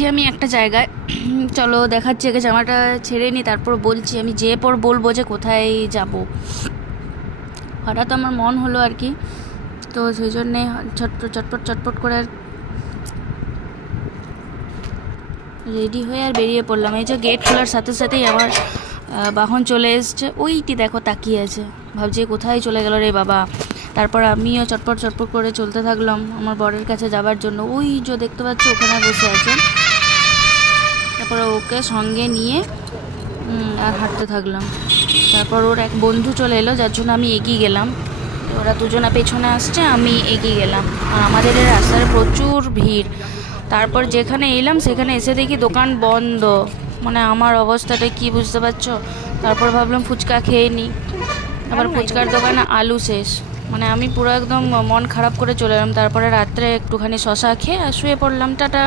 আছি আমি একটা জায়গায়। চলো দেখাচ্ছি, আগে জামাটা ছেড়ে নিই, তারপর বলছি। আমি যেয়ে পর বলবো যে কোথায় যাব। হঠাৎ আমার মন হলো আর কি, তো সেই জন্যে চটপট চটপট করে রেডি হয়ে আর বেরিয়ে পড়লাম। এই যে গেট খোলার সাথে সাথেই আমার বাহন চলে এসছে। ওইটি দেখো তাকিয়ে আছে, ভাবছি কোথায় চলে গেল রে বাবা। তারপর আমিও চটপট চটপট করে চলতে থাকলাম আমার বরের কাছে যাবার জন্য। ওই যে দেখতে পাচ্ছ ওখানে বসে আছে। তারপরে ওকে সঙ্গে নিয়ে আর হাঁটতে থাকলাম। তারপর ওর এক বন্ধু চলে এলো, যার জন্য আমি এগিয়ে গেলাম। ওরা দুজনা পেছনে আসছে, আমি এগিয়ে গেলাম। আর আমাদের এই রাস্তায় প্রচুর ভিড়। তারপর যেখানে এলাম সেখানে এসে দেখি দোকান বন্ধ। মানে আমার অবস্থাটা কি বুঝতে পারছো। তারপর ভাবলাম ফুচকা খেয়ে নিই। আবার ফুচকার দোকানে আলু শেষ। মানে আমি পুরো একদম মন খারাপ করে চলে এলাম। তারপরে রাত্রে একটুখানি শশা খেয়ে আর শুয়ে পড়লাম। টাটা।